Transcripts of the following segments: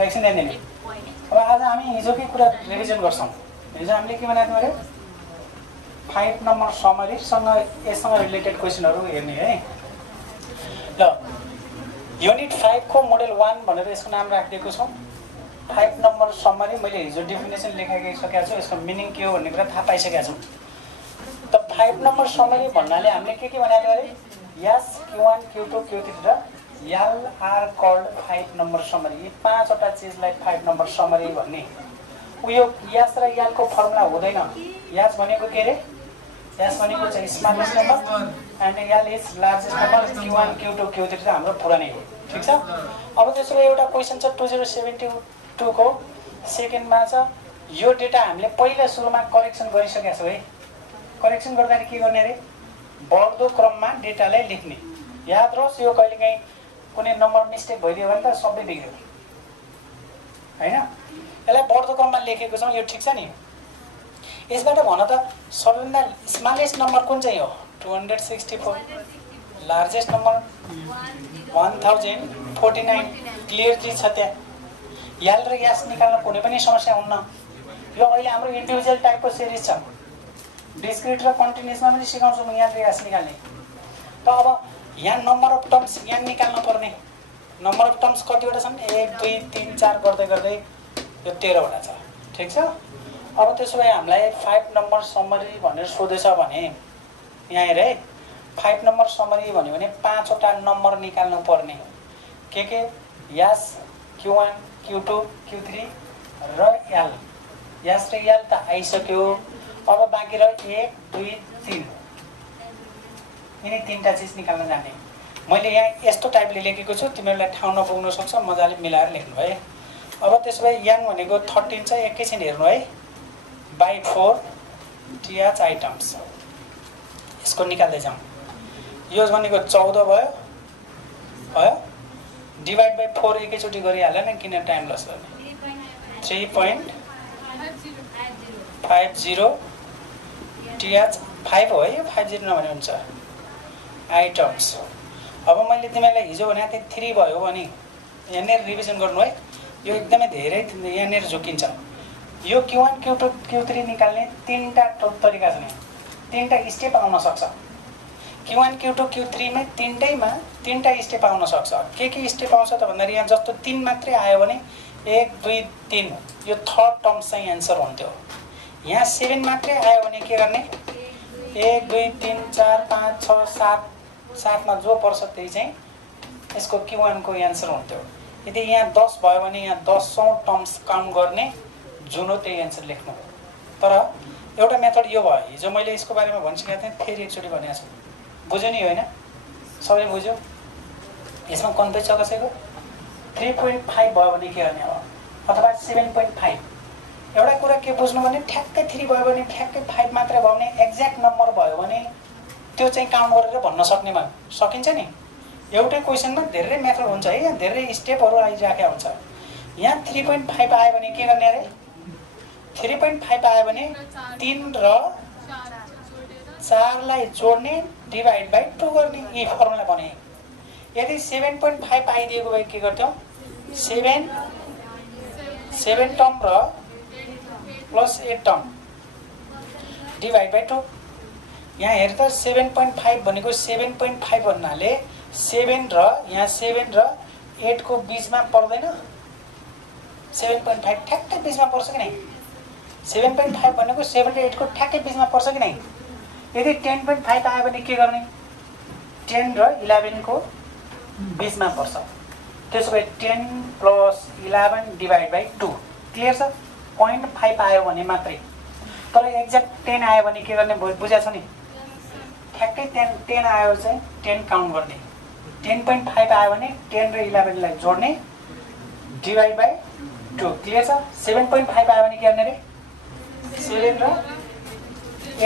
एकछिन ध्यान दिने। अब आज हामी हिजोकै कुरा रिभिजन गर्छौँ। हिजो हामीले के बनाएको थियौँ अरे 5 नम्बर समरीसँग यससँग रिलेटेड क्वेसनहरू हेर्ने है। ल युनिट 5 को मोडेल 1 भनेर यसको नाम राखिदिएको छौँ। 5 नम्बर समरी मैले हिजो डेफिनेसन लेखाइसकेको छु, यसको मिनिङ के हो भन्ने कुरा थाहा पाइसकेका छौँ। त 5 नम्बर समरी भन्नाले हामीले के बनाएको थियो अरे यस Q1 Q2 Q3 र यल आर कल्ड 5 नम्बर समरी। यी 5वटा चिजलाई 5 नम्बर समरी भन्ने। उयो यस र यलको फर्मुला हुँदैन। यस भनेको के अरे यस भनेको चाहिँ smallest number and L is largest number. Q1 Q2 Q3 चाहिँ हाम्रो पुरानै हो। ठिक छ। अब त्यसको एउटा क्वेसन छ 2072 को सेकेन्डमा छ। यो डेटा हामीले पहिला सुरुमा करेक्सन गरिसकेका छौँ है। करेक्सन गर्दाखेरि के गर्ने अरे बढ्दो क्रममा डेटालाई लेख्ने। याद रहोस् यो कहिलेकाहीँ कुनै नम्बर मिस्टेक भइदियो भने त सबै बिग्रियो हैन। यसलाई बढ्दो क्रममा लेखेको छौँ, यो ठिक छ नि। यसबाट भन त सबैभन्दा स्मलेस्ट नम्बर कुन चाहिँ हो 264, लार्जेस्ट नम्बर 1049। क्लियर चाहिँ छ त्यहाँ। यल र यास निकाल्न कुनै पनि समस्या हुन्न। यो अहिले हाम्रो इन्डिभिजुअल टाइपको सिरिज छ। डिस्क्रिट र कन्टिन्युसमा पनि सिकाउँछु म यल र यास निकाल्ने। त अब यहाँ नम्बर अफ टर्म्स यहाँ निकाल्नु पर्ने। नम्बर अफ टर्म्स कतिवटा छन् 1 2 3 4 गर्दै गर्दै यो 13वटा छ। ठिक छ। अब त्यसो भए हामीलाई 5 नम्बर समरी भनेर सोधेछ भने यहाँ हेर है 5 नम्बर समरी भन्यो भने 5वटा नम्बर निकाल्नु पर्ने। के यस Q1 Q2 Q3 र यल। यस र यल त आइसक्यो। अब बाँकी रह्यो 1 2 3। यिनी 3टा चिज निकाल्न जाने। मैले यहाँ यस्तो टाइपले लेखेको छु, तिमीहरूलाई ठाउँ नपुग्न सक्छ, मजाले मिलाएर लेख्नु है। अब त्यसो भए याङ भनेको 13 छ। एकैछिन हेर्नु है। बाई 4 TH आइटम्स यसको निकाल्दै जाउँ। यो भनेको 14 भयो। डिभाइड बाई 4 एकैचोटि गरिहाल्यो नि, किन टाइम लस गर्ने। 3.50 TH 5 हो है। यो 50 नभने हुन्छ आइटम्स। अब मैले तिमीलाई हिजो भनेको थिएँ 3 भयो भने यहाँनिर रिभिजन गर्नु है। यो एकदमै धेरै यहाँनिर झुकिन्छ। यो Q1 Q2 Q3 निकाल्ने 3टा तरिका छन्। 3टा स्टेप आउन सक्छ। Q1 Q2 Q3 मा 3टा स्टेप आउन सक्छ। के स्टेप आउँछ त भन्दाखेरि यहाँ जस्तो 3 मात्रै आयो भने 1 2 3 यो थर्ड टर्म चाहिँ एन्सर हुन्थ्यो। यहाँ 7 मात्रै आयो भने के गर्ने 1 2 3 4 5 6 7 7मा जो पर्छ त्यही चाहिँ यसको Q1 को एन्सर हुन्थ्यो। यदि यहाँ 10 भयो भने यहाँ 10औं टर्म्स काउन्ट गर्ने जुन हो त्यही एन्सर लेख्नु। तर एउटा मेथड यो भयो। हिजो मैले यसको बारेमा भनिसकेको थिएँ, फेरि एकचोटि भनेको छु। बुझ्यो नि होइन? सबैले बुझ्यो? यसमा कन्फ्युज छ कसैको? 3.5 भयो भने के गर्ने अब, अथवा 7.5। एउटा कुरा के बुझ्नु भने ठ्याक्कै 3 भयो भने ठ्याक्कै 5 मात्रै भयो भने एक्ज्याक्ट नम्बर भयो भने त्यो चाहिँ काउन्ट गरेर भन्न सक्नेमा सकिन्छ नि। एउटै क्वेसनमा धेरै मेथड हुन्छ है, यहाँ धेरै स्टेपहरू आइराखेको हुन्छ। यहाँ 3.5 आयो भने के गर्ने अरे 3.5 आयो भने 3 र 4 लाई जोड्ने डिभाइड बाई 2 गर्ने। यी फर्मुला बने। यदि 7.5 आइदिएको भए के गर्थ्यौँ 7 टर्म र प्लस 8 टर्म डिभाइड बाई 2। यहाँ हेर त 7.5 भनेको 7.5 भन्नाले 7 र यहाँ 7 र 8 को बीचमा पर्दैन। 7.5 ठ्याक्कै बीचमा पर्छ कि नै। 7.5 भनेको 7 र 8 को ठ्याक्कै बीचमा पर्छ कि नै। यदि 10.5 आयो भने के गर्ने 10 र 11 को बीचमा पर्छ। त्यसो भए 10 प्लस 11 डिभाइड बाई 2। क्लियर छ। 0.5 आयो भने मात्रै। तर एक्ज्याक्ट 10 आयो भने के गर्ने बुझाएको छ नि। ठ्याक्कै 10 आयो चाहिँ 10 काउन्ट गर्ने। 10.5 आयो भने 10 र 11 लाई जोड्ने डिभाइड बाई 2। क्लियर छ। 7.5 आयो भने के गर्ने रे 7 र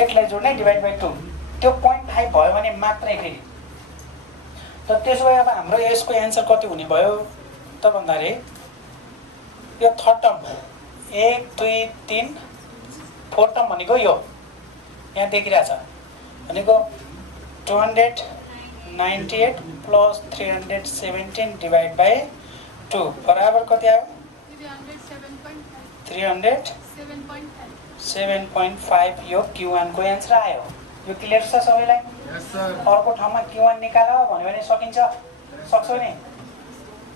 8 लाई जोड्ने डिभाइड बाई 2। त्यो 0.5 भयो भने मात्रै फेरि। त त्यसो भए अब हाम्रो यसको एन्सर कति हुने भयो त भन्दाखेरि यो थर्ड टर्म 1 2 3 4 टर्म भनेको यो यहाँ देखिरहेछ भनेको 298 प्लस 317 डिभाइड बाई 2 बराबर कति आयो 307.5 यो Q1 को एन्सर आयो। यो क्लियर छ सबैलाई? अर्को ठाउँमा Q1 निकाल भन्यो भने सकिन्छ? सक्छौ नि?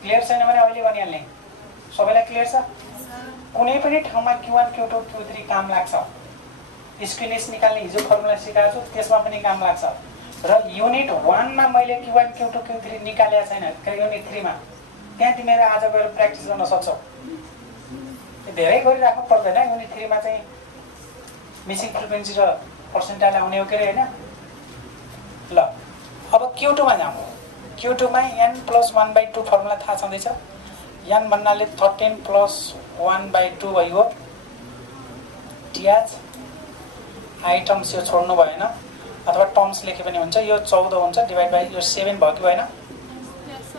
क्लियर छैन भने अहिले भनिहाल्ने। सबैलाई क्लियर छ? कुनै पनि ठाउँमा Q1 Q2 Q3 काम लाग्छ। स्क्रिनेस निकाल्ने हिजो फर्मुला सिकाएको छु, त्यसमा पनि काम लाग्छ। र युनिट 1 मा मैले Q1 Q2 Q3 निकालेको छैन, युनिट 3 मा त्यहाँ तिमीहरू आज गएर प्र्याक्टिस गर्न सक्छौ। धेरै गरिराख्नु पर्दैन। युनिट 3 मा चाहिँ मिसिङ फ्रिक्वेन्सी र पर्सेन्टाइल आउने हो के हैन। ल अब Q2 मा जाऊ। Q2 मा n+1/2 फर्मुला थाहा छँदैछ? n भन्नाले 13 + 1/2 भइगयो। ट्याच आइटम्स यो छोड्नु भएन, अथवा टर्म्स लेखे पनि हुन्छ। यो 14 हुन्छ डिभाइड बाइ यो 7 भयो कि भएन?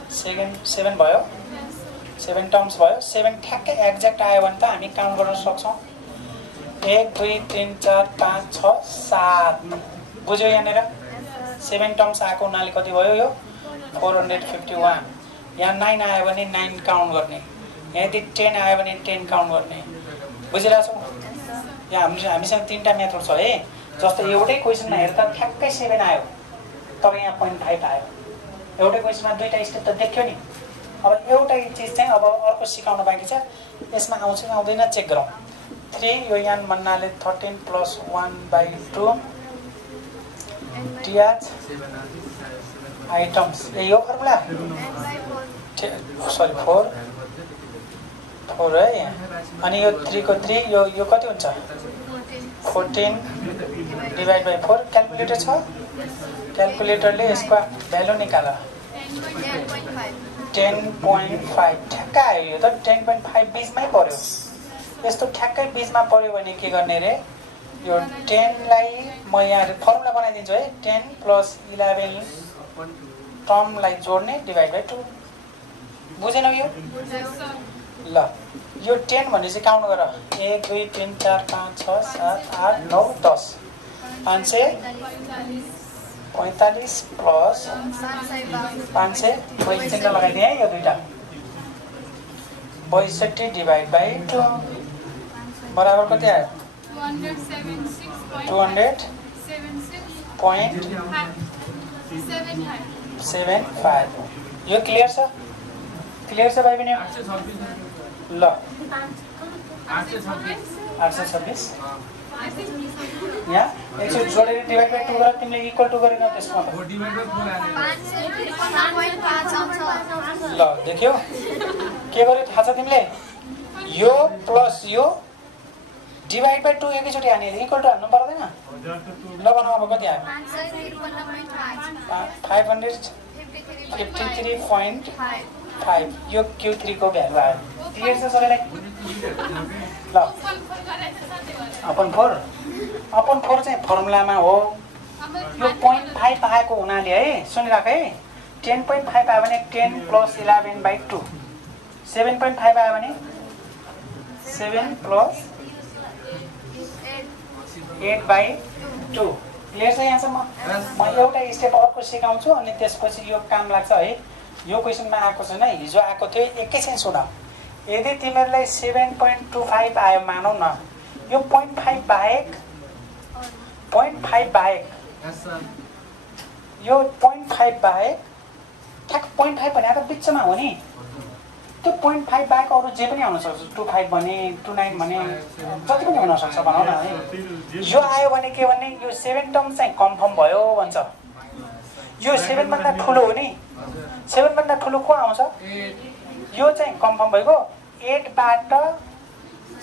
7 भयो। 7 टर्म्स भयो। 7 ठ्याक्कै एक्ज्याक्ट आयो भने त हामी काउन्ट गर्न सक्छौँ। 1 2 3 4 5 6 7 बुझ्यो यहाँनिर? 7 टर्म्स आएको हुनाले कति भयो यो? 451। यहाँ 9 आयो भने 9 काउन्ट गर्ने, यदि 10 आयो भने 10 काउन्ट गर्ने। बुझिरहेछौ? यहाँ हामीसँग 3टा मेथड छ है। जस्तो एउटै क्वेसनमा हेर्दा ठ्याक्कै 7 आयो, तर यहाँ 0.5 आयो। एउटै क्वेसनमा दुईटा स्टेप त देख्यो नि। अब एउटै चिज चाहिँ अब अर्को सिकाउन बाँकी छ। यसमा आउँछ कि आउँदैन चेक गरौँ। 3 यो n भन्नाले 13 + 1/2 ट्याच आइटम्स। यही हो फर्मुला? सरी 4 है यहाँ। अनि यो 3 को 3 यो कति हुन्छ? 14 डिभाइड बाइ 4। क्याल्कुलेटर छ? क्याल्कुलेटरले यसको भ्यालु निकाल। 10.5 ठ्याक्कै आयो। यो त 10.5 बीचमै पर्यो। यस्तो ठ्याक्कै बीचमा पर्यो भने के गर्ने रे? यो 10 लाई म यहाँ फर्मुला बनाइदिन्छु है। 10 + 11 टर्मलाई जोड्ने डिभाइड बाइ 2। बुझेनौ यो? ल यो 10 भनेपछि काउन्ट गर। 1 2 3 4 5 6 7 8 9 10 545 प्लस 500 मैले चिन्ह लगाइदिएँ है। यो दुईटा 62 डिभाइड बाइ 2 बराबर कति आयो? 200.75। यो क्लियर छ? क्लियर छ भाइ बहिनी? ल 826 यहाँ 100 जोडेर डिभाइड बाइ 2 गरेर तिमीले इक्वल टु गरेन त्यसमा त। ल देख्यौ के गर्यो थाहा छ तिमीले? यो प्लस यो डिभाइड बाइ 2 एकैचोटि हाने इक्वल टु हान्नु पर्दैन? ल बनाऊ अब कति आयो? 553.5 यो Q3 को भ्यालु आयो। क्लियर छ सबैलाई? ल अपन 4 चाहिँ फर्मुलामा हो। यो 0.5 आएको हुनाले है सुनिराख है। 10.5 आयो भने 10 + 11/2। 7.5 आयो भने 7 + 8/2। क्लियर छ यहाँसम्म? म एउटा स्टेप अर्को सिकाउँछु अनि त्यसपछि यो काम लाग्छ है। यो क्वेसनमा आएको छैन, हिजो आएको थियो। एकैछिन सुन। यदि तिमीहरूलाई 7.25 आयो मानौ न, यो 0.5 बाहेक यो 0.5 बाहेक ठ्याक 0.5 भने त बिचमा हो नि। त्यो 0.5 बाहेक अरू जे पनि आउन सक्छ। 25 भने 29 भने जति पनि हुन सक्छ भनौँ न है। यो आयो भने के भने यो 7 टर्म चाहिँ कन्फर्म भयो भन्छ। यो 7 भन्दा ठुलो हो नि। 7 भन्दा ठुलो को आउँछ? यो चाहिँ कन्फर्म भइगयो। 8 बाट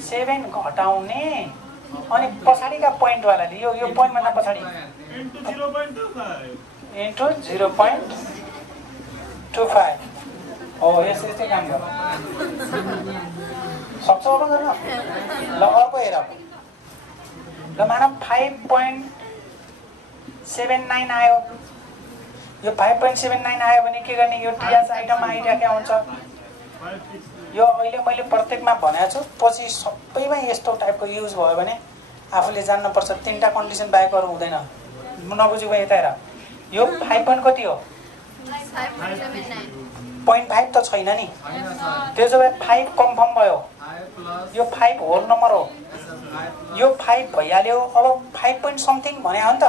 7 घटाउने अनि पछाडिका पोइन्टवालाले यो पोइन्ट भन्दा पछाडि इन्टु 0.25 हो। यसरी चाहिँ काम गर। सक्छौ अब गर्न? ल अर्को हेर। ल मानौ 5.79 आयो। यो 5.79 आयो भने के गर्ने? यो ट्याच आइटम आइराखेको हुन्छ। यो अहिले मैले प्रत्येकमा भनेको छु। पछि सबैमा यस्तो टाइपको युज भयो भने आफूले जान्नुपर्छ। 3टा कन्डिसन बाहेक अरू हुँदैन। नबुझेको यता हेर। यो 5 कति हो? 0.5 त छैन नि त्यसो भए 5 कन्फर्म भयो यो 5 होल नम्बर हो यो 5 भइहाल्यो अब 5 point समथिङ भने हो नि त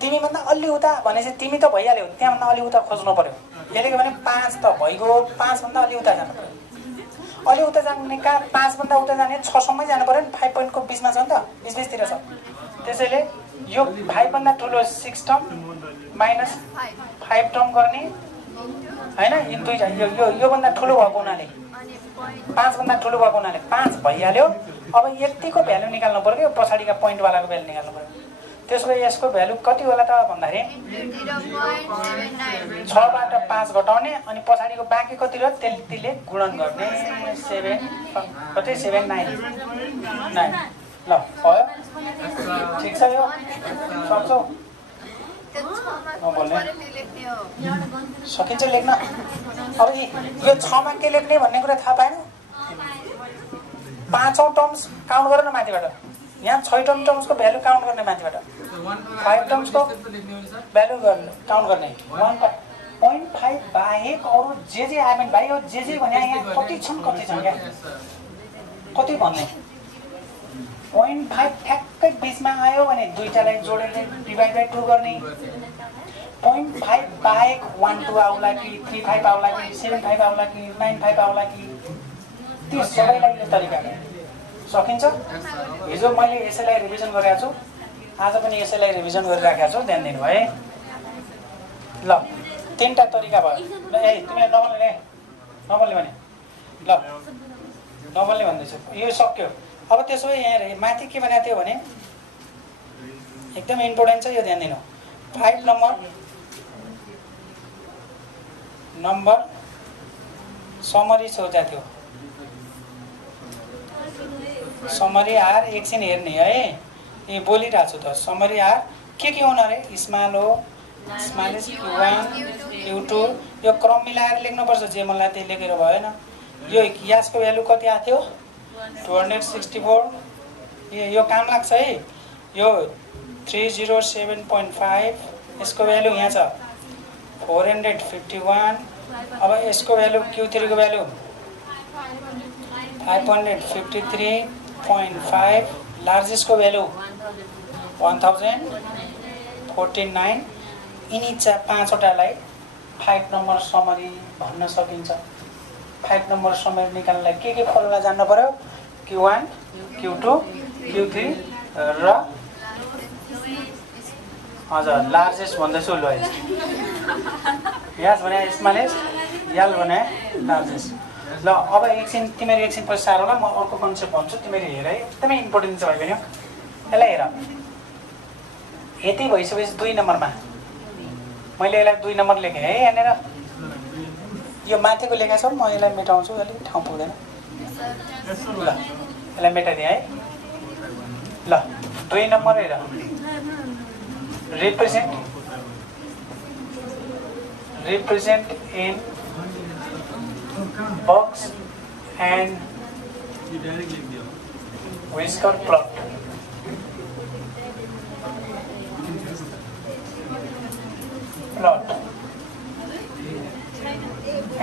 तिमी भन्दा अलि उता भनेपछि तिमी त भइहाल्यो त्यहाँ भन्दा अलि उता खोज्नु पर्यो यसले भने 5 त भइगयो 5 भन्दा अलि उता जानु पर्यो अलि उता जाने कहाँ 5 भन्दा उता जाने 6 सम्मै जानु पर्यो नि 5 point को बीचमा छ नि त 20 तिर छ त्यसैले यो 5 भन्दा ठुलो 6 टर्म माइनस 5 टर्म गर्ने हैन इन दुई यो भन्दा ठुलो भएको हुनाले 5 भन्दा ठुलो भएको हुनाले 5 भइहाल्यो अब यतिको भ्यालु निकाल्नु पर्यो पछाडीका पोइन्ट वालाको भ्यालु निकाल्नु पर्यो त्यसले यसको भ्यालु कति होला त भन्दाखेरि 0.79 6 बाट 5 घटाउने अनि पछाडीको बाँकी कति रह्यो त्यसले गुणन गर्ने 7 कति 7 9 ल भयो ठीक छ यो सक्छौ सकिन्छ लेख्न अब यो 6 मा के लेख्ने भन्ने कुरा थाहा पाएन 5औं टर्म्स काउन्ट गर न माथिबाट यहाँ 6 टर्म्सको भ्यालु काउन्ट गर्ने माथिबाट 5 टर्म्सको भ्यालु काउन्ट गर्ने 1.5 बाहेक अरु जे आयो भने भाइ यो जे भने यहाँ कति छन् क्या कति भन्ने 0.5 ठ्याक्कै बीचमा आयो भने दुईटालाई जोडेर डिभाइड बाइ 2 गर्ने 0.5 बाहेक 1 2 आउला कि 3 5 आउला कि 7 5 आउला कि 9 5 आउला कि त्यो सबैलाई यो तरिकाले सकिन्छ हिजो मैले यसैलाई रिभिजन गरेको छु आज पनि यसैलाई रिभिजन गरिराखेको छु ध्यान दिनु है ल तीनटा तरिका भयो ल ए तिमीले नबोल्ने भने ल नबोल्ने भन्दैछु यो सक्यो अब त्यसो भए यहाँ माथि के भनेको थियो भने एकदम इम्पोर्टेन्ट छ यो ध्यान दिनु 5 नम्बर समरी सोचा थियो समरी आर एकछिन हेर्ने है ए बोलिरहेको छु त समरी आर के हुन रे स्मल हो स्मल Q1 Q2 यो क्रम मिलाएर लेख्नुपर्छ जे मलाई त्यही लेखेर भएन यो यासको भ्यालु कति आएको थियो 264 यो काम लाग्छ है यो 307.5 यसको भ्यालु यहाँ छ 451 अब यसको भ्यालु Q3 को भ्यालु 553.5 लार्जेस्ट को भ्यालु 1049 यिनी पाँचवटालाई 5 नम्बर समरी भन्न सकिन्छ 5 नम्बर समरी निकाल्नलाई के फर्मुला जान्न पर्यो Q1 Q2 Q3 र हजुर लार्जेस्ट भन्दैछु ल यस भने स्मलेस्ट यल भने लार्जेस्ट ल अब एकछिन तिमीहरु एकछिन पछि सारो होला म अर्को कन्सेप्ट भन्छु तिमीहरु हेर है एकदमै इम्पोर्टेन्ट छ भाइ बहिनी यसलाई हेर यति भइसकेपछि 2 नम्बरमा मैले यसलाई 2 नम्बर लेखे है यहाँनेर यो माथिको लेखा छ म यसलाई मेटाउँछु अलि ठाउँ पुग्दैन ल यसलाई मेटाइदिए है ल 2 नम्बर हेर represent in box and whisker plot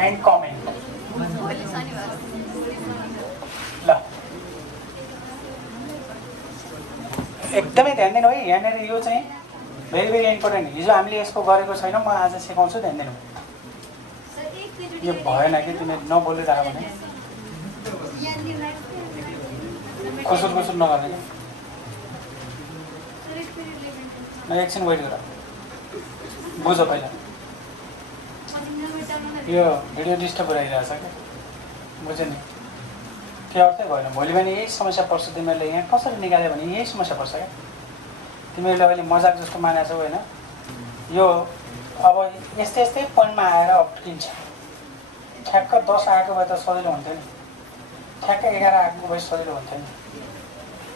and comment ल एकदमै ध्यान दिनु है यहाँनेर यो चाहिँ भेरी इम्पोर्टेन्ट हिजो हामीले यसको गरेको छैन म आज सिकाउँछु ध्यान दिनु यो भएन कि तिमीले नबोलिरह भने खुसुर नगर्ने न एकछिन वेट गर बुझ पहिला यो भिडियो डिस्टर्ब भइरहेछ क्या बुझ्यो नि त्यो अर्थै भएन भोलि भने यही समस्या पर्छ तिमीहरूले यहाँ कसरी निकाल्यो भने यही समस्या पर्छ क्या तिमीहरूले अहिले मजाक जस्तो मानेको छौ होइन यो अब यस्तै पोइन्टमा आएर अप्किन्छ ठ्याक्क 10 आएको भए त सजिलो हुन्थ्यो नि ठ्याक्क 11 आएको भए सजिलो हुन्थ्यो नि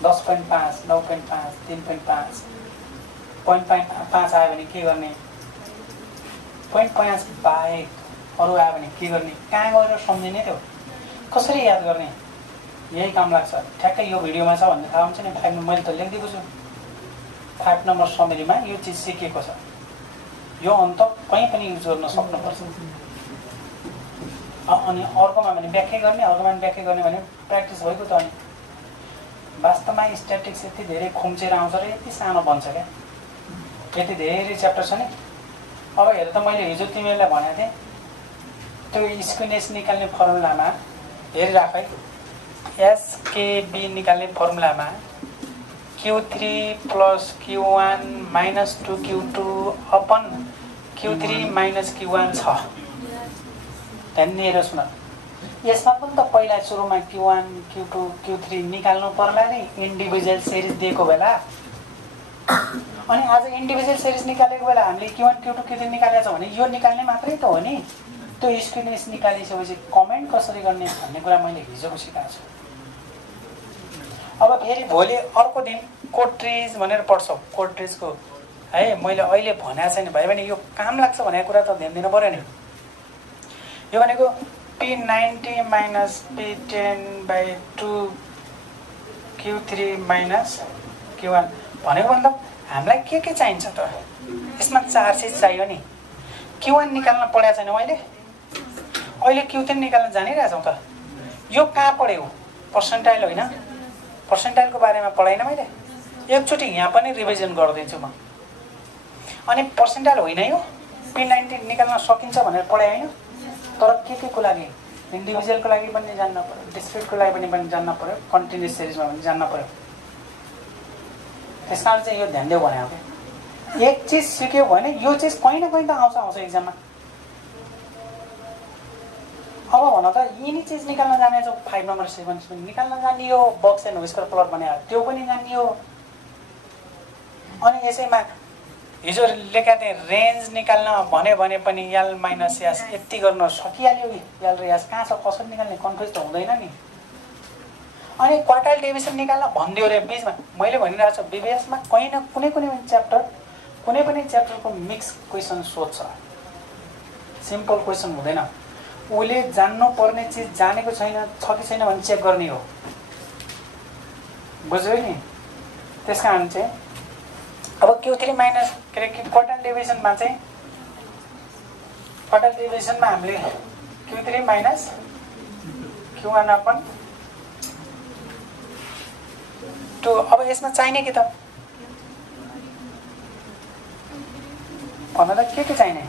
10.5 9.5 3.5 0.5 आयो भने के गर्ने 0.5 बाहेक अरू आयो भने के गर्ने कहाँ गएर सम्झिने त्यो कसरी याद गर्ने यही काम लाग्छ ठ्याक्कै यो भिडियोमा छ भन्ने थाहा हुन्छ नि 5 मैले त लेखिदिएको छु 5 नम्बर समरीमा यो चीज सिकेको छ यो अन्त कहीँ पनि युज गर्न सक्नुपर्छ अनि अर्कोमा भने व्याख्या गर्ने, अर्कोमा व्याख्या गर्ने भने प्र्याक्टिस भएको त। अनि वास्तवमा स्ट्याटिक्स यति धेरै खुम्चेर आउँछ र यति सानो बन्छ क्या, यति धेरै च्याप्टर छ नि। अब हेर त, मैले हिजो तिमीहरूलाई भनेको थिएँ त्यो स्क्विनेस निकाल्ने फर्मुलामा हेरिराख है। एसकेबी निकाल्ने फर्मुलामा Q3 plus Q1 minus 2Q2 upon Q3 minus Q1 छ। ध्यान दिएर सुन, यसमा पनि त पहिला सुरुमा Q1 Q2 Q3 निकाल्नु पर्ला नि इन्डिभिजुअल सिरिज दिएको बेला। अनि आज इन्डिभिजुअल सिरिज निकालेको बेला हामीले Q1 Q2 Q3 निकालेको छ भने यो निकाल्ने मात्रै त हो नि। त्यो स्क्विनेस निकालिसकेपछि कमेन्ट कसरी गर्ने भन्ने कुरा मैले हिजोको सिकाएको छु। अब फेरि भोलि अर्को दिन कोट्रिज भनेर पढ्छौ। कोट्रिजको है मैले अहिले भनेको छैन, भयो भने यो काम लाग्छ भनेको कुरा त ध्यान दिनु पऱ्यो नि। यो भनेको P90 minus P10/2 Q3 minus Q1 भनेको मतलब हामीलाई के चाहिन्छ त? यसमा 4 चिज चाहियो नि। Q1 निकाल्न पढाएको छैन मैले, अहिले Q3 निकाल्न जानिरहेछौँ त। यो कहाँ पढेको? पर्सेन्टाइल होइन, पर्सेन्टाइलको बारेमा पढाइन मैले। एकचोटि यहाँ पनि रिभिजन गरिदिन्छु म। अनि पर्सेन्टाइल होइन यो P90 निकाल्न सकिन्छ भनेर पढाए होइन, तर के को लागि? इन्डिभिजुअलको लागि पनि जान्न पर्यो, डिस्क्रिटको लागि पनि जान्न पर्यो, कन्टिन्युस सिरिजमा पनि जान्न पर्यो। त्यस कारण चाहिँ यो ध्यान देऊ भने हो। एक चिज सिक्यो भने यो चिज कहीँ न कहीँ त आउँछ एक्जाममा। अब भन त, यिनी चिज निकाल्न जाने छ 5 नम्बर सिक्वेन्स पनि निकाल्न जानियो, बक्स एन्ड व्हिस्कर प्लट भने त्यो पनि जानियो। अनि यसैमा हिजो लेखा थिएँ रेन्ज निकाल्न भने पनि यल माइनस यास यति गर्न सकिहाल्यो कि यल र यास कहाँ छ कसरी निकाल्ने कन्फ्युज त हुँदैन नि। अनि क्वार्टाइल डेभिएसन निकाल्न भनिदियो रे बिचमा। मैले भनिरहेको छु बीबीएसमा कहीँ न कुनै पनि च्याप्टरको मिक्स क्वेसन सोध्छ, सिम्पल क्वेसन हुँदैन। उसले जान्नुपर्ने चिज जानेको छैन छ कि छैन भने चेक गर्ने हो, बुझ्यो नि। त्यस कारण चाहिँ अब Q3 माइनस के अरे क्वार्टाइल डेभिएसनमा चाहिँ क्वार्टाइल डेभिएसनमा हामीले Q3 माइनस Q1 अपन 2। अब यसमा चाहिने के त भन त, के चाहिने?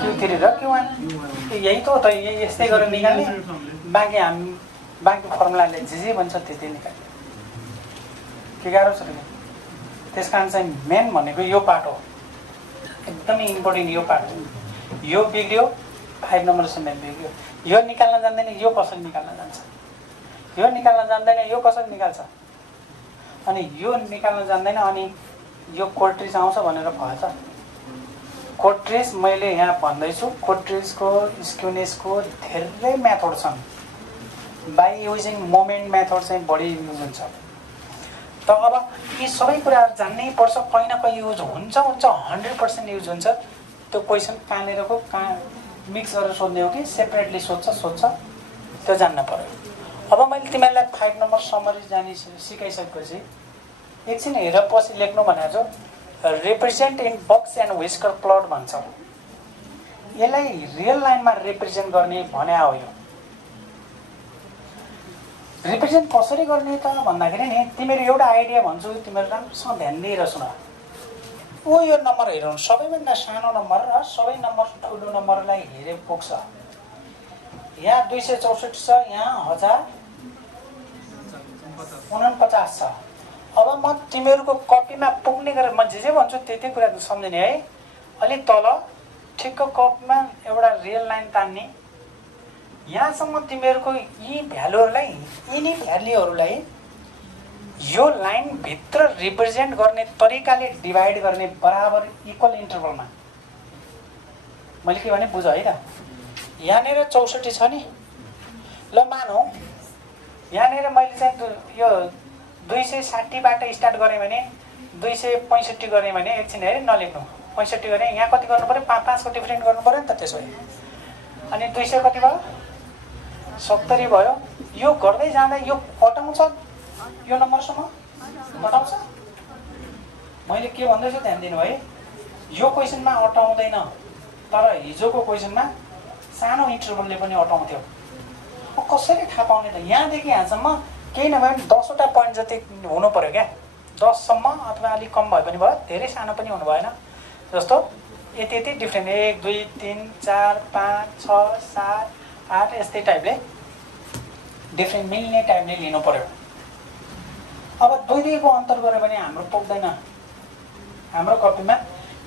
Q3 र Q1 यही त हो त। यस्तै गरेर निकाल्ने, बाँकी फर्मुलाले जे भन्छ त्यति निकाल्ने। के गाह्रो छ? त्यस कारण चाहिँ मेन भनेको यो पार्ट हो, एकदमै इम्पोर्टेन्ट यो पार्ट हो। यो बिग्रियो 5 नम्बर सम्म बिग्रियो। यो निकाल्न जान्दैन, यो कसरी निकाल्न जान्छ? यो निकाल्न जान्दैन, यो कसरी निकाल्छ? अनि यो निकाल्न जान्दैन, अनि यो कोट्रिज आउँछ भनेर भएछ। कोट्रिज मैले यहाँ भन्दैछु, कोट्रिजको स्क्युनेसको धेरै मेथड छन्। बाई युजिङ मोमेन्ट मेथड चाहिँ बढी युज हुन्छ। त अब यी सबै कुराहरू जान्नै पर्छ, कहीँ न कहीँ युज हुन्छ 100% युज हुन्छ। त्यो क्वेसन कहाँनिरको कहाँ मिक्स गरेर सोध्ने हो कि सेपरेटली सोध्छ त्यो जान्न पर्यो। अब मैले तिमीहरूलाई 5 नम्बर समरी सिकाइसकेपछि एकछिन हेर पछि लेख्नु भनेको छु। Represent in box and whisker plot भन्छ। यसलाई रियल लाइनमा रिप्रेजेन्ट गर्ने भने हो। यो रिप्रेजेन्ट कसरी गर्ने त भन्दाखेरि नि, तिमीहरू एउटा आइडिया भन्छु, तिमीहरू राम्रोसँग ध्यान दिएर सुन। यो नम्बर हेरौँ, सबैभन्दा सानो नम्बर र सबै नम्बर ठुलो नम्बरलाई हेरे पुग्छ। यहाँ 264 छ, यहाँ 1049 छ। अब म तिमीहरूको कपीमा पुग्ने गरेर म जे भन्छु त्यति कुरा सम्झिने है। अलि तल ठिक्क कपीमा एउटा रियल लाइन तान्ने, यहाँसम्म तिमीहरूको यी भ्यालुहरूलाई यो लाइनभित्र रिप्रेजेन्ट गर्ने तरिकाले डिभाइड गर्ने बराबर इक्वल इन्टरभलमा। मैले के भने बुझ है त। यहाँनिर 64 छ नि, ल मानौ यहाँनिर मैले चाहिँ यो 260बाट स्टार्ट गरेँ भने 265 गरेँ भने, एकछिन हेरेँ नलेख्नु, 65 गरेँ, यहाँ कति गर्नु पऱ्यो? 5 को डिफ्रेन्ट गर्नु पऱ्यो नि त। त्यसो भए अनि 200 कति भयो? 70 भयो। यो गर्दै जाँदा यो हटाउँछ, यो नम्बरसम्म हटाउँछ। मैले के भन्दैछु ध्यान दिनु है। यो क्वेसनमा हटाउँदैन, तर हिजोको क्वेसनमा सानो इन्टरभलले पनि अटाउँथ्यो। कसरी थाहा पाउने त? यहाँदेखि यहाँसम्म केही नभए पनि 10 वटा पोइन्ट जति हुनु पर्यो क्या। 10 सम्म अथवा अलिक कम भए पनि भयो, धेरै सानो पनि हुनु भएन। जस्तो यति यति डिफ्रेन्ट 1 2 3 4 5 6 7 8 यस्तै टाइपले डिफ्रेन्ट मिल्ने टाइपले लिनु पर्यो। अब दुईको अन्तर गऱ्यो भने हाम्रो पुग्दैन। हाम्रो कपीमा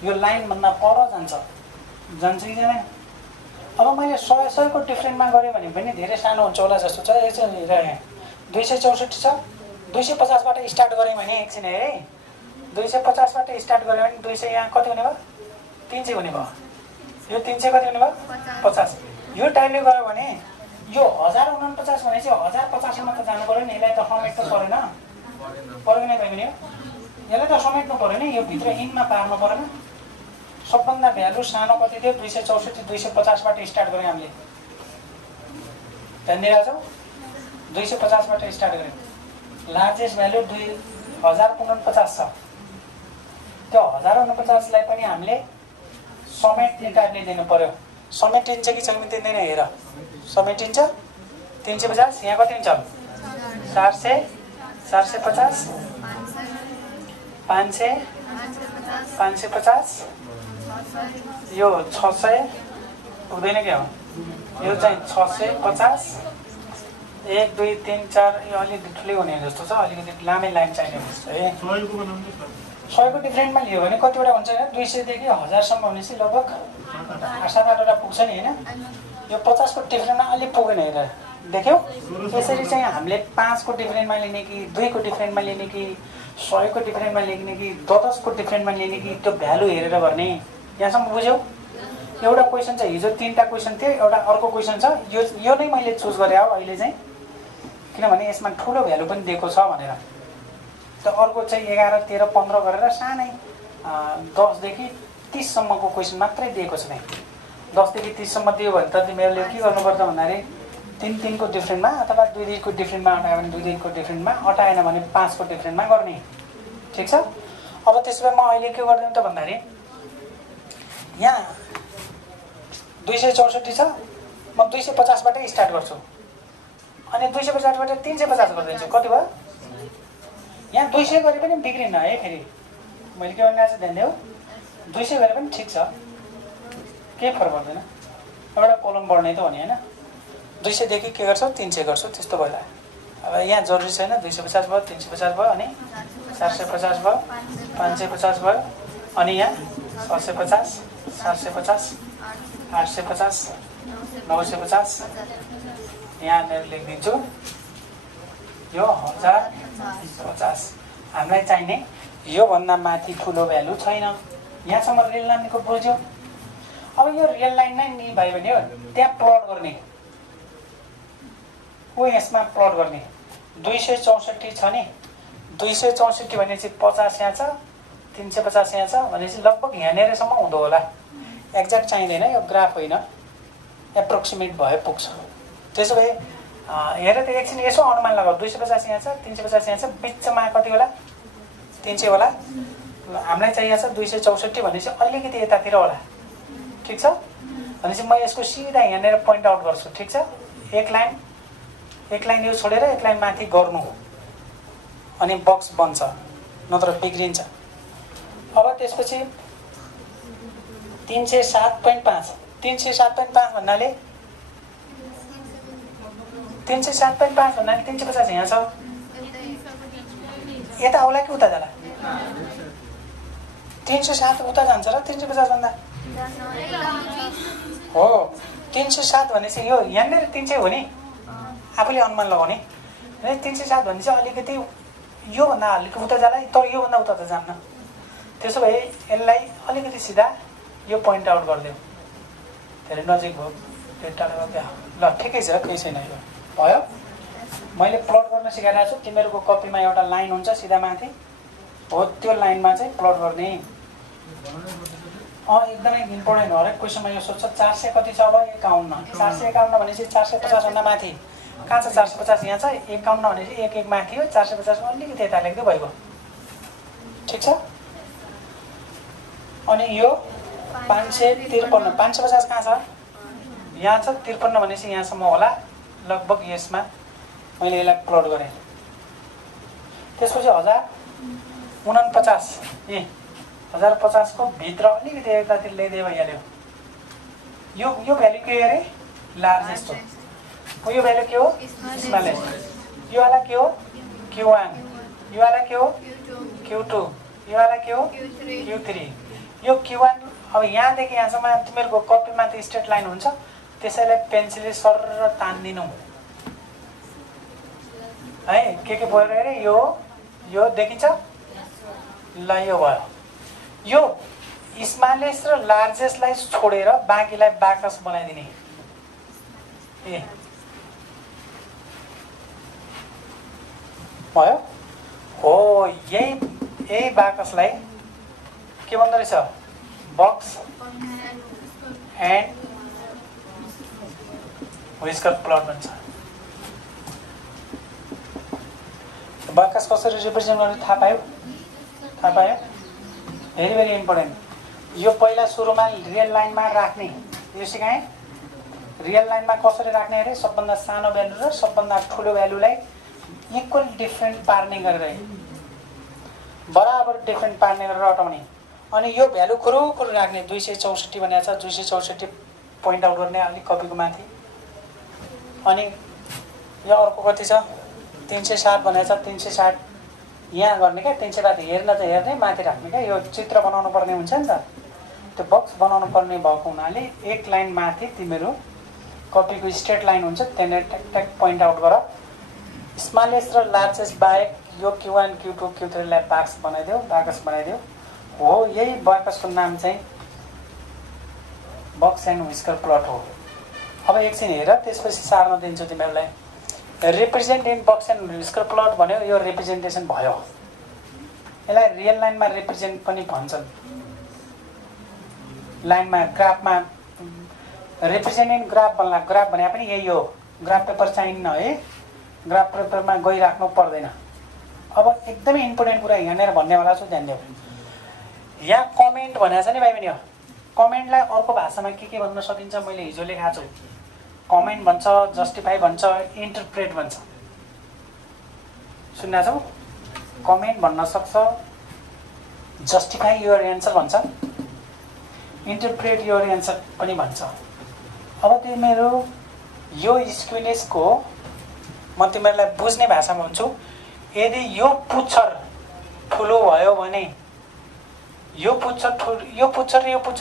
यो लाइनभन्दा पर जान्छ कि जाँदैन? अब मैले 100 को डिफ्रेन्टमा गरेँ भने पनि धेरै सानो हुन्छ होला जस्तो छ। एकछिन हेरेँ 264 छ, 250 बाट स्टार्ट गरेँ भने एकछिन हेरेँ 250 बाट स्टार्ट गरेँ भने 200 यहाँ कति हुने भयो? 300 हुने भयो। यो 300 कति हुने भयो? 50। यो टाइपले गयो भने यो 1049 भने चाहिँ 1050 सम्म त जानु पर्यो नि। यसलाई त समेट्नु परेन, परेन भाइ पनि यसलाई त समेट्नु पर्यो नि, यो भित्र इनमा पार्नु परेन। सबभन्दा भ्यालु सानो कति थियो? 264 250 बाट स्टार्ट गरेँ हामीले। ध्यान दिइरहेछौँ? 250 बाट स्टार्ट गरेँ। लार्जेस्ट भ्यालु 2049 छ। त्यो 1049 लाई पनि हामीले समेट्ने टाइपले दिनु पर्यो। समेटिन्छ कि समेटिँदैन हेर। समेटिन्छ 350। यहाँ कति हुन्छ? 400 450 500 550 यो 600 हुँदैन क्या हो? यो चाहिँ 650 1 2 3 4 यो अलिकति ठुलै हुने जस्तो छ। अलिकति लामै लाइन चाहिने जस्तो है। 100 को डिफ्रेन्टमा लियो भने कतिवटा हुन्छ? 200 देखि 1000 सम्म भनेपछि लगभग 7-8 वटा पुग्छ नि हैन? यो 50 को डिफ्रेन्टमा अलिक पुगेन हेर। देख्यौ? यसरी चाहिँ हामीले 5 को डिफ्रेन्टमा लिने कि 2 को डिफ्रेन्टमा लिने कि 100 को डिफ्रेन्टमा लिने कि 10 को डिफ्रेन्टमा लिने कि त्यो भ्यालु हेरेर गर्ने। यहाँसम्म बुझ्यौ? एउटा क्वेसन छ, हिजो 3टा क्वेसन थियो, एउटा अर्को क्वेसन छ। यो नै मैले चुज गरे हो अहिले चाहिँ, किनभने यसमा ठुलो भ्यालु पनि दिएको छ भनेर। त अर्को चाहिँ 11 13 15 गरेर सानै 10 देखि 30 सम्मको क्वेसन मात्रै दिएको छ। 10 देखि 30 सम्म दियो भने त तिमीहरूले के गर्नुपर्छ भन्दाखेरि 3 को डिफ्रेन्टमा अथवा 2 को डिफ्रेन्टमा अटायो भने 2 को डिफ्रेन्टमा, अटाएन भने 5 को डिफ्रेन्टमा गर्ने। ठिक छ? अब त्यसो भए म अहिले के गर्दिम त भन्दाखेरि यहाँ 264 छ, म 250 बाटै स्टार्ट गर्छु अनि 250 बाट 350 गर्दैछु। कति भयो? यहाँ 200 गरे पनि बिग्रिन्न है। फेरि मैले के भन्नु ध्यान देऊ, 200 गरे पनि ठिक छ, केही फरक पर्दैन। एउटा कोलम बढ्ने त हो नि हैन? 200 देखि के गर्छौ? 300 गर्छौ, त्यस्तो भयो। अब यहाँ जरुरी छैन। 250 भयो, 350 भयो, अनि 450 भयो, 550 भयो, अनि यहाँ 650 750 850 950 यहाँ लेखिदिन्छु। यो 1050 हामीलाई चाहिने योभन्दा माथि ठुलो भ्यालु छैन। यहाँसम्म रेल लाइनको बुझ्यो? अब यो रेल लाइन नै नि भयो भने त्यहाँ प्लट गर्ने, हो यसमा प्लट गर्ने। 264 छ नि, 264 भनेपछि 50 यहाँ छ, 350 यहाँ छ भनेपछि लगभग यहाँनिरसम्म हुँदो होला। एक्ज्याक्ट चाहिँदैन, यो ग्राफ होइन, एप्रोक्सिमेट भए पुग्छ। त्यसो भए हेर त एकछिन यसो अनुमान लगाऊ। 250 यहाँ छ, 350 यहाँ छ, बिचमा कति होला? 300 होला। हामीलाई चाहिएको छ 264 भनेपछि अलिकति यतातिर होला। ठिक छ? भनेपछि म यसको सिधा यहाँनिर पोइन्ट आउट गर्छु। ठिक छ? एक लाइन यो छोडेर एक लाइन माथि गर्नु, अनि बक्स बन्छ, नत्र बिग्रिन्छ। अब त्यसपछि 307.5 307.5 भन्नाले 307.5 भन्नाले 350 यहाँ छ। यता आउला कि उता जाला? 307 उता जान्छ र 350 भन्दा हो। 307 भनेपछि यो यहाँनिर 300 हो नि, आफूले अनुमान लगाउने। 307 भने चाहिँ अलिकति योभन्दा अलिकति उता जाला, तर योभन्दा उता त जान्न। त्यसो भए यसलाई अलिकति सिधा यो पोइन्ट आउट गरिदेऊ। धेरै नजिक भयो, त्यो टाढा भयो। ल ठिकै छ, केही छैन। यो भयो। मैले प्लट गर्न सिकाइरहेको छु। तिमीहरूको कपीमा एउटा लाइन हुन्छ सिधा माथि, हो त्यो लाइनमा चाहिँ प्लट गर्ने। एकदमै इम्पोर्टेन्ट हो। हरेक क्वेसनमा यो सोध्छ 400 कति छ? अब 51। 451 भनेपछि 450 भन्दा माथि कहाँ छ? 450 यहाँ छ। 51 भनेपछि 1 माथि हो, 450 को अलिकति यता लेख्दै भइगयो। ठिक छ? अनि यो 553 550 कहाँ छ? यहाँ छ 53 भनेपछि यहाँसम्म होला लगभग यसमा मैले यसलाई प्लट गरेँ। त्यसपछि 1049 ए 1050 को भित्र अलिकति यतातिर ल्याइदिए भइहाल्यो। यो भ्यालु के अरे लार्जेस्ट हो। यो भ्यालु के हो स्मलेस्ट। यो वाला के हो Q1, यो वाला के हो Q2, यो वाला के हो Q3। यो Q1 अब यहाँदेखि यहाँसम्म तिमीहरूको कपीमा त स्ट्रेट लाइन हुन्छ, त्यसैले पेन्सिलले सरर तान्दिनु है। के भयो अरे यो देखिन्छ ल, यो भयो। यो स्मलेस्ट र लार्जेस्टलाई छोडेर बाँकीलाई बाकस बनाइदिने। ए भयो हो। यही बाकसलाई के भन्दो रहेछ बक्स एन्ड व्हिस्कर प्लट भन्छ। बाकस कसरी रिप्रेजेन्ट गर्ने थाहा पायो? Very very important. यो पहिला सुरुमा रियल लाइनमा राख्ने, यो सिकाएँ। रियल लाइनमा कसरी राख्ने अरे सबभन्दा सानो भ्यालु र सबभन्दा ठुलो भ्यालुलाई इक्वल डिफ्रेन्ट पार्ने गरेर बराबर डिफ्रेन्ट पार्ने गरेर हटाउने। अनि यो भ्यालु कुरो राख्ने 264 भनेको छ, 264 पोइन्ट आउट गर्ने अलिक कपीको माथि। अनि यो अर्को कति छ 360 भनेको छ, 360 यहाँ गर्ने क्या। 360 हेर्न चाहिँ हेर्ने माथि राख्ने क्या। यो चित्र बनाउनु पर्ने हुन्छ नि त, त्यो बक्स बनाउनु पर्ने भएको हुनाले एक लाइन माथि तिमीहरू कपीको स्ट्रेट लाइन हुन्छ त्यहाँनिर ट्याक ट्याक पोइन्ट आउट गर। स्मलेस्ट र लार्जेस्ट बाहेक यो Q1, Q2, Q3 लाई बाकस बनाइदेऊ। हो यही बाकसको नाम चाहिँ बक्स एन्ड व्हिस्कर प्लट हो। अब एकछिन हेर, त्यसपछि सार्न दिन्छु तिमीहरूलाई। Represent in box and whisker plot भन्यो, यो रिप्रेजेन्टेसन भयो। यसलाई रियल लाइनमा रिप्रेजेन्ट पनि भन्छन्। लाइनमा ग्राफमा रिप्रेजेन्ट इन ग्राफ भन्ला। ग्राफ भने पनि यही हो। ग्राफ पेपर चाहिन्न है, ग्राफ पेपरमा गइराख्नु पर्दैन। अब एकदमै इम्पोर्टेन्ट कुरा यहाँनिर भन्नेवाला छु, ध्यान देऊ। यहाँ कमेन्ट भनेको छ नि भाइ बहिनी, कमेन्टलाई अर्को भाषामा के भन्न सकिन्छ मैले हिजो लेखाएको छु। कमेन्ट भन्छ, जस्टिफाई भन्छ, इन्टरप्रेट भन्छ। सुन्ना छौ? कमेन्ट भन्न सक्छ, जस्टिफाई योर एन्सर भन्छ, इन्टरप्रेट योर एन्सर पनि भन्छ। अब तिमीहरू यो स्क्युनेसको म तिमीहरूलाई बुझ्ने भाषामा भन्छु। यदि यो पुच्छर ठुलो भयो भने यो पुच्छर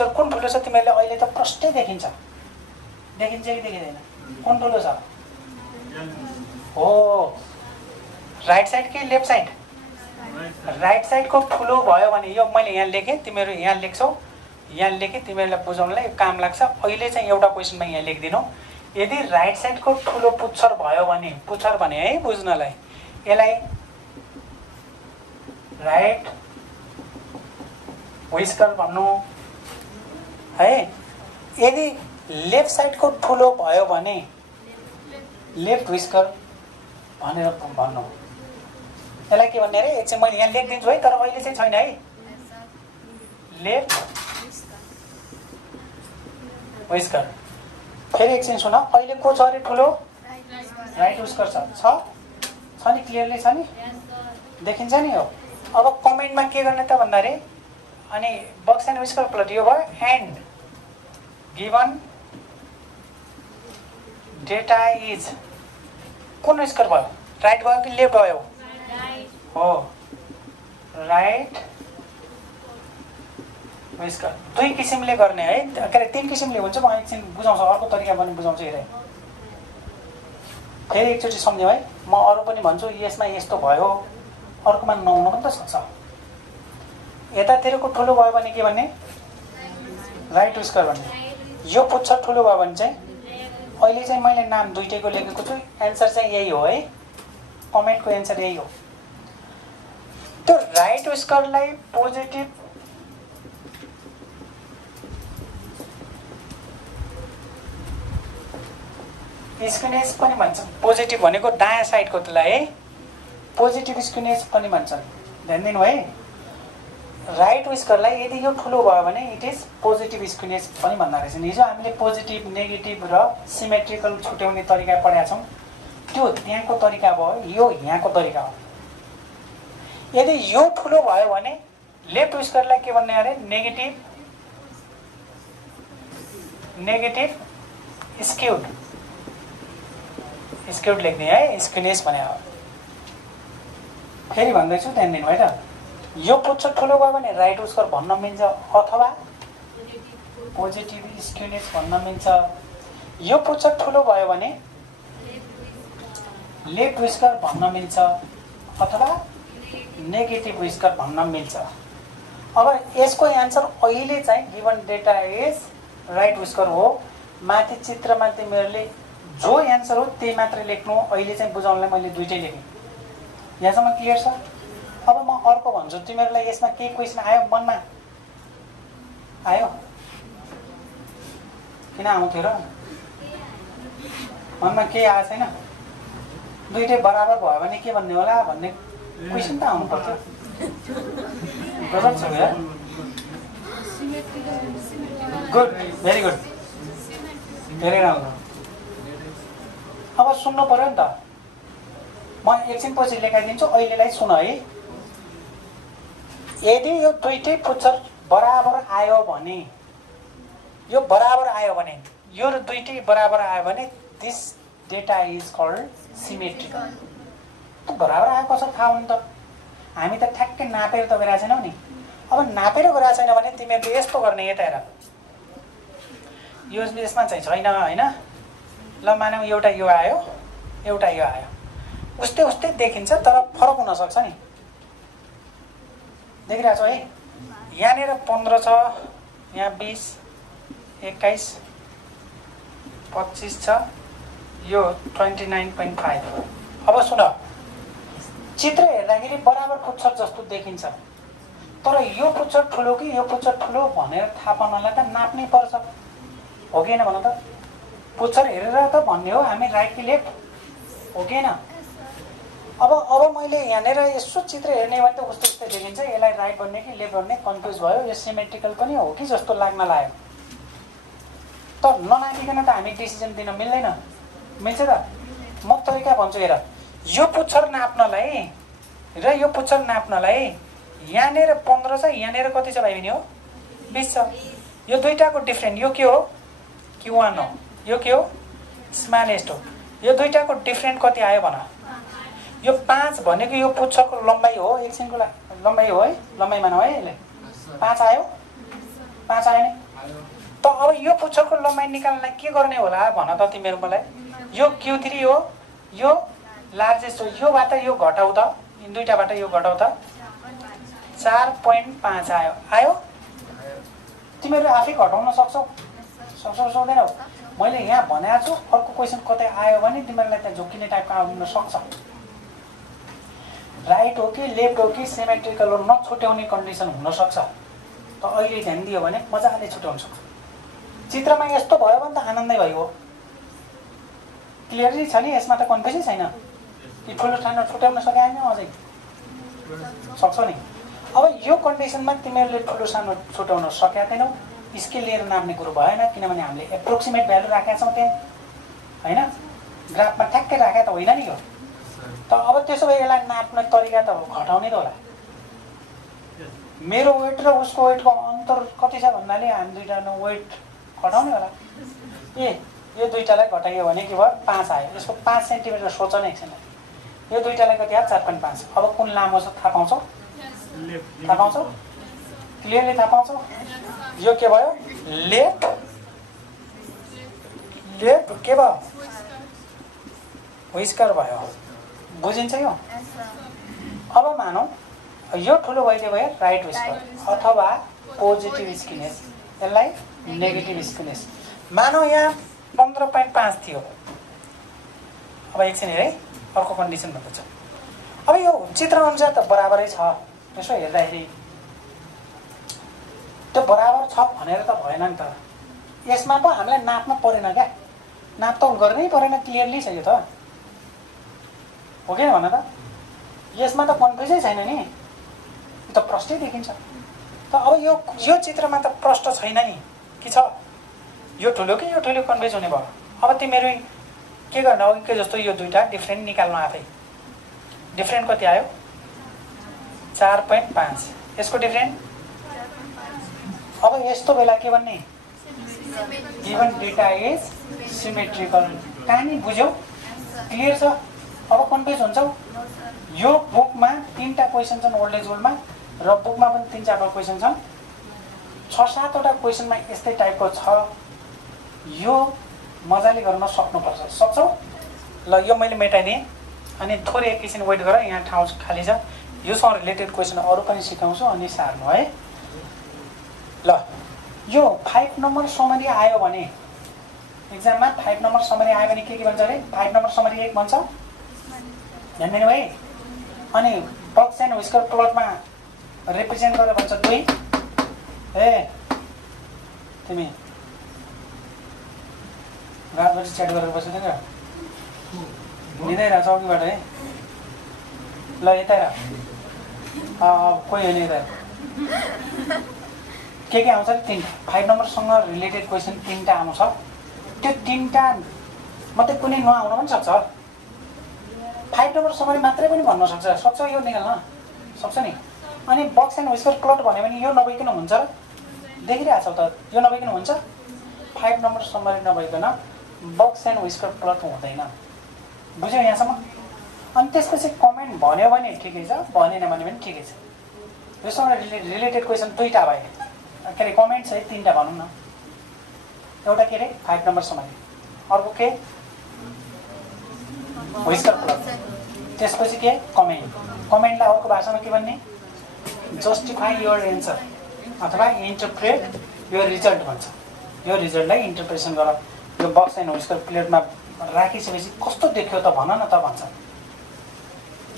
कुन ठुलो छ तिमीहरूले अहिले त प्रष्टै देखिन्छ कि देखिँदैन? कुन ठुलो छ? हो राइट साइड कि लेफ्ट साइड? राइट साइडको ठुलो भयो भने यो मैले यहाँ लेखेँ, तिमीहरू यहाँ लेख्छौ, यहाँ लेखेँ, तिमीहरूलाई बुझाउनलाई काम लाग्छ। अहिले चाहिँ एउटा क्वेसनमा यहाँ लेखिदिनु। यदि राइट साइडको ठुलो पुच्छर भयो भने, पुच्छर भने है बुझ्नलाई, यसलाई राइट व्हिस्कर भन्नु है। यदि लेफ्ट साइडको ठुलो भयो भने लेफ्ट व्हिस्कर भनेर भन्नु। यसलाई के भन्ने अरे एकछिन मैले यहाँ लेखिदिन्छु है, तर अहिले चाहिँ छैन है। Left whisker. फेरि एकछिन सुन, अहिले को छ अरे ठुलो? राइट व्हिस्कर छ नि? क्लियरली छ नि? देखिन्छ नि? हो अब कमेन्टमा के गर्ने त भन्दा अरे, अनि बक्स एन्ड व्हिस्कर प्लट यो भयो। एन्ड गिभन डेटा इज कुन व्हिस्कर भयो? राइट भयो कि लेफ्ट भयो? हो राइट व्हिस्कर। दुई किसिमले गर्ने है, के अरे 3 किसिमले हुन्छ। म एकछिन बुझाउँछु, अर्को तरिका पनि बुझाउँछु। हेरे फेरि एकचोटि सम्झ्यौ है। म अरू पनि भन्छु, यसमा यस्तो भयो, अर्कोमा नहुनु पनि त सक्छ। यतातिरको ठुलो भयो भने के भन्ने? राइट व्हिस्कर भन्ने। यो पुच्छर ठुलो भयो भने चाहिँ अहिले चाहिँ मैले नाम दुईटैको लेखेको छु, एन्सर चाहिँ यही हो है। कमेन्टको एन्सर यही हो। त्यो राइट व्हिस्करलाई पोजिटिभ स्क्युनेस पनि भन्छन्। पोजिटिभ भनेको दायाँ साइडको त्यसलाई है पोजिटिभ स्क्युनेस पनि भन्छन्। ध्यान दिनु है। राइट विस्करलाई यदि यो ठुलो भयो भने इट इज पोजिटिभ स्क्युनेस पनि भन्दा रहेछ। हिजो हामीले पोजिटिभ नेगेटिभ र सिमेट्रिकल छुट्याउने तरिका पढेका छौँ। त्यो त्यहाँको तरिका भयो, यो यहाँको तरिका हो। यदि यो ठुलो भयो भने लेफ्ट विस्करलाई के भन्ने अरे नेगेटिभ स्क्युड लेख्ने है, स्क्युनेस भने हो। फेरि भन्दैछु ध्यान दिनु है त। यो पुच्छ ठुलो भयो भने राइट विस्कर भन्न मिल्छ अथवा पोजिटिभ स्क्युनेस भन्न मिल्छ। यो पुच्छ ठुलो भयो भने लेफ्ट विस्कर भन्न मिल्छ अथवा नेगेटिभ विस्कर भन्न मिल्छ। अब यसको एन्सर अहिले चाहिँ given data is right whisker हो। माथि चित्रमा तिमीहरूले जो एन्सर हो त्यही मात्रै लेख्नु। अहिले चाहिँ बुझाउनलाई मैले दुईटै लेखेँ। यहाँसम्म क्लियर छ? अब म अर्को भन्छु, तिमीहरूलाई यसमा केही क्वेसन आयो मनमा? आयो? किन आउँथ्यो र? मनमा केही आएको छैन? दुईटै बराबर भयो भने के भन्ने होला भन्ने क्वेसन त आउनु पर्छ। गजब छ यार। गुड, भेरी गुड, धेरै राम्रो। अब सुन्नु पर्यो नि त। म एकछिन पछि लेखाइदिन्छु, अहिलेलाई सुन है। यदि यो दुईटै पुच्छर बराबर आयो भने, यो बराबर आयो भने, यो र दुईटै बराबर आयो भने this data is called symmetrical. बराबर आयो कसरी थाहा हुनु त? हामी त ठ्याक्कै नापेर त गइरहेको छैनौँ नि। अब नापेर गइरहेको छैन भने तिमीहरूले यस्तो गर्ने, यता हेर, यो यसमा चाहिँ छैन होइन। ल मानौँ एउटा यो आयो, एउटा यो आयो, उस्तै उस्तै देखिन्छ तर फरक हुनसक्छ नि। देखिरहेको छौ है? यहाँनिर 15 छ, यहाँ 20, 21, 25 छ, यो 29.5। अब सुन, चित्र हेर्दाखेरि बराबर पुच्छर जस्तो देखिन्छ, तर यो पुच्छर ठुलो कि यो पुच्छर ठुलो भनेर थाहा पाउनलाई त नाप्नै पर्छ, हो कि होइन भन त? पुच्छर हेरेर त भन्ने हो हामी राइट कि लेफ्ट, हो कि होइन? अब मैले यहाँनिर यसो चित्र हेर्ने भने त उस्तो उस्तै देखिन्छ, यसलाई राइट भन्ने कि लेफ्ट भन्ने कन्फ्युज भयो। यो सिमेट्रिकल पनि हो कि जस्तो लाग्न लाग्यो। त ननापिकन त हामी डिसिजन दिन मिल्दैन, मिल्छ त? म तरिका भन्छु हेर। यो पुच्छर नाप्नलाई र यो पुच्छर नाप्नलाई यहाँनिर 15 छ, यहाँनिर कति छ भाइ बहिनी हो? 20 छ। यो दुईटाको डिफ्रेन्ट, यो के हो? Q1 हो, यो के हो? स्मलेस्ट हो। यो दुईटाको डिफ्रेन्ट कति आयो भन? यो 5 भनेको यो पुच्छरको लम्बाइ हो, एकछिनको लम्बाइ हो है, लम्बाइ मानौ है यसले। 5 आयो, 5 आयो नि त। अब यो पुच्छरको लम्बाइ निकाल्नलाई के गर्ने होला भन त तिमीहरू मलाई? यो Q3 हो, यो लार्जेस्ट हो, योबाट यो घटाउ त, यी दुईटाबाट यो घटाउ त, 4.5 आयो। आयो? तिमीहरू आफै घटाउन सक्छौ? सक्दैनौ? मैले यहाँ भनेको छु, अर्को क्वेसन कतै आयो भने तिमीहरूलाई त्यहाँ झुक्किने टाइपको आउन सक्छ। राइट हो कि लेफ्ट हो कि सिमेट्रिकल हो नछुट्याउने कन्डिसन हुनसक्छ। त अहिले ध्यान दियो भने मजाले छुट्याउन सक्छ। चित्रमा यस्तो भयो भने त आनन्दै भयो। क्लियरली छ नि? यसमा त कन्फ्युजै छैन कि ठुलो सानो छुट्याउन सकेन अझै सक्छौ नि। अब यो कन्डिसनमा तिमीहरूले ठुलो सानो छुट्याउन सकेका छैनौ, स्केल लिएर नाप्ने कुरो भएन, किनभने हामीले एप्रोक्सिमेट भ्यालु राखेका छौँ त्यहाँ होइन, ग्राफमा ठ्याक्कै राखेका त होइन नि यो। त अब त्यसो भए यसलाई नाप्ने तरिका त घटाउने त होला। मेरो वेट र उसको वेटको अन्तर कति छ भन्नाले हामी दुईजना वेट घटाउने होला। यो दुईटालाई घटाइयो भने के भयो? 5 आयो। यसको 5 सेन्टिमिटर सोच न एकछिन। यो दुईटालाई कति आयो? 4.5। अब कुन लामो छ थाहा पाउँछौ? थाहा पाउँछौ? क्लियरली थाहा पाउँछौ? यो के भयो? लेफ्ट के भयो? विस्कर भयो। बुझिन्छ यो? अब मानौ यो ठुलो भइदियो भयो राइट विस्कर अथवा पोजिटिभ स्क्युनेस, यसलाई नेगेटिभ स्क्युनेस। मानौ यहाँ 15.5 थियो। अब एकछिन हेर है, अर्को कन्डिसन भन्दैछ। अब यो चित्र अनुसार त बराबरै छ, यसो हेर्दाखेरि त्यो बराबर छ भनेर त भएन नि त। यसमा पो हामीलाई नाप्नु परेन क्या, नापतोल गर्नै परेन, क्लियरली छ यो त, हो कि भन त? यसमा त कन्फ्युजै छैन नि, यो त प्रष्टै देखिन्छ। त अब यो चित्रमा त प्रश्न छैन नि कि छ? यो ठुलो कि यो ठुलो कन्फ्युज हुने भयो। अब तिमीहरू के गर्नु? अघिकै जस्तो यो दुईवटा डिफ्रेन्ट निकाल्नु आफै। डिफ्रेन्ट कति आयो? 4.5। यसको डिफ्रेन्ट अब यस्तो बेला के भन्ने? Given data is symmetrical. कहानी बुझ्यौ? क्लियर छ? अब कन्फ्युज हुन्छौ? यो बुकमा 3टा क्वेसन छन् ओल्ड एज गोल्डमा र बुकमा पनि 3-4 क्वेसन छन्। 6-7 वटा क्वेसनमा यस्तै टाइपको छ। यो मजाले गर्न सक्नुपर्छ। सक्छौ? ल यो मैले मेटाइदिएँ। अनि थोरै एकैछिन वेट गर, यहाँ ठाउँ खाली छ। योसँग रिलेटेड क्वेसन अरू पनि सिकाउँछु अनि सार्नु है। ल यो 5 नम्बर समरी आयो भने एक्जाममा 5 नम्बर समरी आयो भने के भन्छ अरे? 5 नम्बर समरी 1 भन्छ। ध्यान दिनु भाइ। अनि बक्स एन्ड व्हिस्कर प्लटमा रिप्रेजेन्ट गरेर भन्छ 2। ए तिमी रातभरि च्याट गरेर बसेको क्या? निदै रहेछ अघिबाट है। ल यता हेर, कोही होइन यता। के आउँछ? 3 5 नम्बरसँग रिलेटेड क्वेसन 3टा आउँछ। त्यो 3टा मात्रै कुनै नआउन पनि सक्छ। 5 नम्बर समरी मात्रै पनि भन्न सक्छ यो निकाल्न सक्छ नि। अनि बक्स एन्ड व्हिस्कर प्लट भन्यो भने यो नभइकन हुन्छ र? देखिरहेछौ त? यो नभइकन हुन्छ। 5 नम्बर समरी नभइकन बक्स एन्ड व्हिस्कर प्लट हुँदैन। बुझ्यौ यहाँसम्म? अनि त्यसपछि कमेन्ट भन्यो भने ठिकै छ, भनेन भने पनि ठिकै छ। योसँग रिलेटेड क्वेसन 2टा भए। के अरे कमेन्ट चाहिँ 3टा भनौँ न। एउटा के अरे 5 नम्बर समरी, अर्को के व्हिस्कर प्लट, त्यसपछि के कमेन्ट। कमेन्टलाई अर्को भाषामा के भन्ने? जस्टिफाई योर एन्सर अथवा इन्टरप्रेट योर रिजल्ट भन्छ। यो रिजल्टलाई इन्टरप्रेसन गर। यो बक्स एन्ड व्हिस्कर प्लेटमा राखिसकेपछि कस्तो देख्यो त भन न त भन्छ।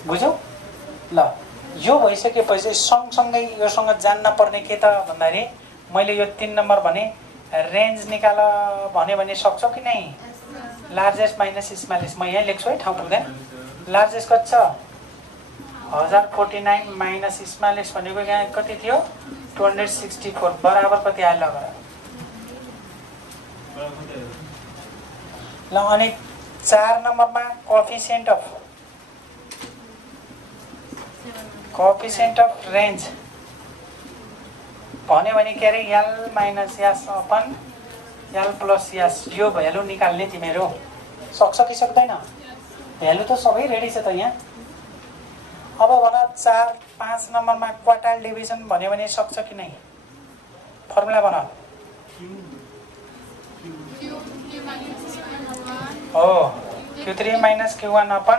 बुझ्यौ? ल यो भइसकेपछि सँगसँगै योसँग जान्न पर्ने के त भन्दाखेरि मैले यो 3 नम्बर भने रेन्ज निकाल भने सक्छौ कि नै? Largest minus smallest. म यहाँ लेख्छु है, ठाउँ पुग्दैन। लार्जेस्ट कति छ? 1049 माइनस स्मलेस्ट भनेको यहाँ कति थियो? 264 बराबर कति आयो ल? ल अनि 4 नम्बरमा कोएफिसिएन्ट अफ रेन्ज भन्यो भने के अरे? L minus S upon L plus S. यो भ्यालु निकाल्ने तिमीहरू सक्छ कि सक्दैन? भ्यालु त सबै रेडी छ त यहाँ। अब भन 4-5 नम्बरमा क्वार्टाइल डिभिजन भन्यो भने सक्छ कि नै? फर्मुला भन। हो Q3 minus Q1 upon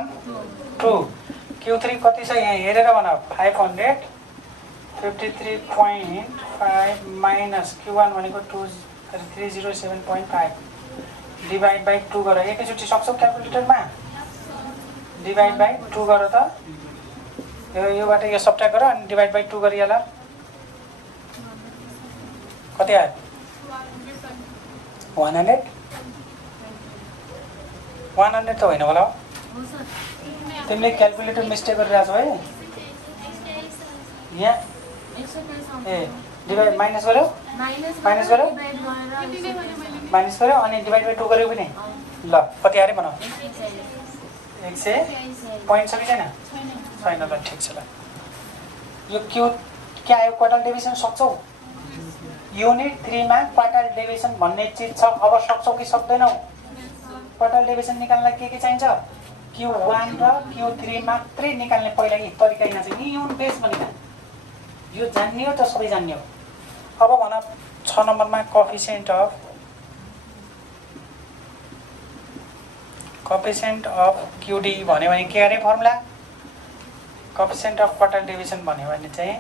2। Q3 कति छ यहाँ हेरेर भन। 553.5 माइनस Q1 भनेको 307.5 डिभाइड बाई 2 गर। एकैचोटि सक्छौ क्यालकुलेटरमा? डिभाइड बाई 2 गर त। योबाट यो सब्ट्र्याक्ट गर अनि डिभाइड बाई 2 गरिहाल। कति आयो? 100 त होइन होला हो? तिमीले क्यालकुलेटर मिस्टेक गरिरहेछौ है यहाँ। ए डिभाइड माइनस गर्यो अनि डिभाइड बाई 2 गर्यो पनि। ल कति आयो भन? 100 पोइन्ट छ कि छैन? छैन। ल ठिक छ। ल यो के आयो? क्वार्टाइल डिभिजन सक्छौ? युनिट 3 मा क्वार्टाइल डिभिजन भन्ने चिज छ। अब सक्छौ कि सक्दैनौ? क्वार्टाइल डिभिजन निकाल्नलाई के चाहिन्छ? Q1 र Q3 मात्रै निकाल्ने पहिला यी तरिका यहाँ चाहिँ युन बेस भनेको यो जान्ने हो त सबै जान्ने हो। अब भन 6 नम्बरमा कोएफिसिएन्ट अफ QD भन्यो भने के अरे formula? Coefficient of quartile division भन्यो भने चाहिँ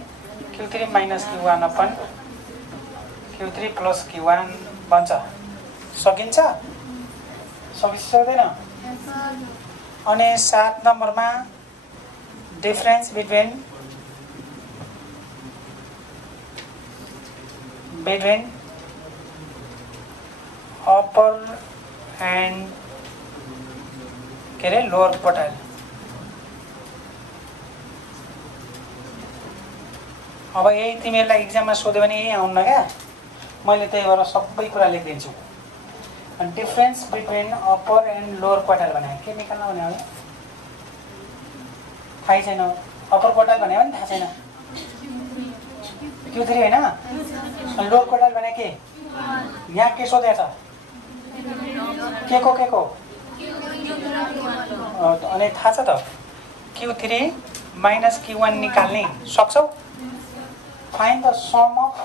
Q3 minus Q1 upon Q3 plus Q1 भन्छ। सकिन्छ? सक्दैन? अनि 7 नम्बरमा डिफरेन्स बिट्विन अप्पर एन्ड के अरे लोअर क्वार्टाइल। अब यही तिमीहरूलाई इक्जाममा सोध्यो भने यही आउन्न क्या, मैले त्यही भएर सबै कुरा लेखिदिन्छु। अनि difference between upper and lower quartile भने के निकाल्न भने हो थाहै छैन। अप्पर क्वार्टाइल भने पनि थाहा छैन, Q3 होइन। अनि लोवर क्वार्टाइल भने के, यहाँ के सोधेछ, के को अनि थाहा छ त, Q3 माइनस Q1 निकाल्ने सक्छौ? Find the sum of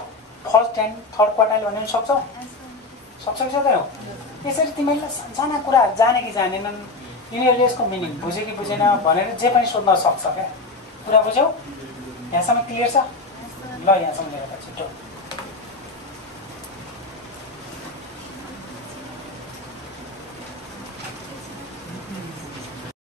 first and third quartile भन्ने सक्छौ? सक्छौ कि सक्दैनौ? यसरी तिमीहरूले साना कुराहरू जाने कि जानेनन्, यिनीहरूले यसको मिनिङ बुझ्यो कि बुझेन भनेर जे पनि सोध्न सक्छ क्या। कुरा बुझ्यौ? यहाँसम्म क्लियर छ? ल यहाँसम्म लिएर छिटो।